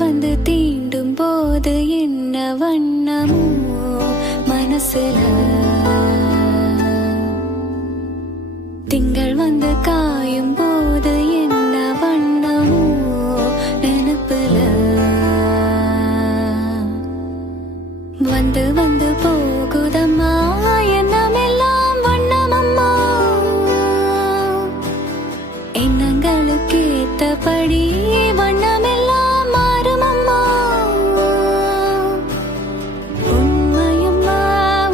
வந்து தீண்டும் போது என்ன வண்ணமோ மனசுல, திங்கள் வந்து காயும் போது என்ன வண்ணமோ நினைப்புல, வந்து வந்து போகுதம்மா எண்ணமெல்லாம் வண்ணமம்மா, எண்ணங்களுக்கு ஏத்தபடி வண்ணமெல்லாம் மாறுமம்மா. உண்மையம்மா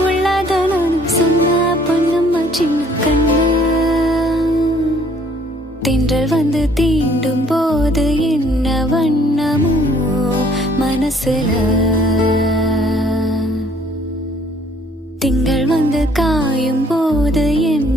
உள்ளத நானும் சொன்ன பொன்னம்மா சின்ன கண்ணு, தென்றல் வந்து தீண்டும் போது என்ன வண்ணமோ மனசுல, திங்கள் வந்து காயும் போது என்